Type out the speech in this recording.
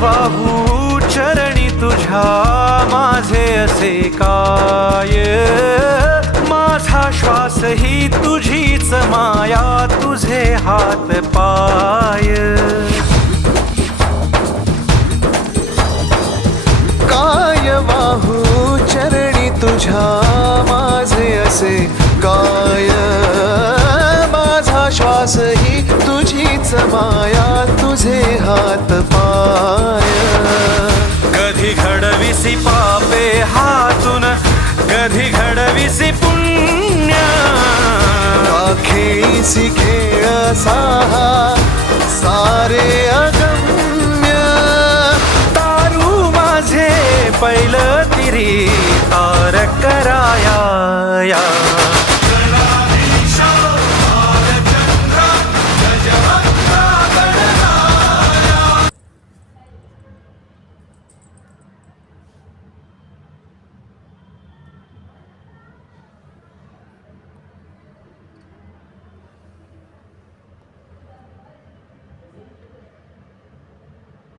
वाहू चरणी तुझ्या माझे असे काय, माझा श्वास ही तुझीच माया, तुझे हात पाय. काय वाहू चरणी तुझ्या माझे असे काय, माझा श्वास ही तुझीच माया, तुझे हात पाय. कधी घडविसी पापे हातून, कधी घडविसी पुण्य, का खेळीसी खेळ साहा सारे अगम्य. तारू माझे पैल तिरी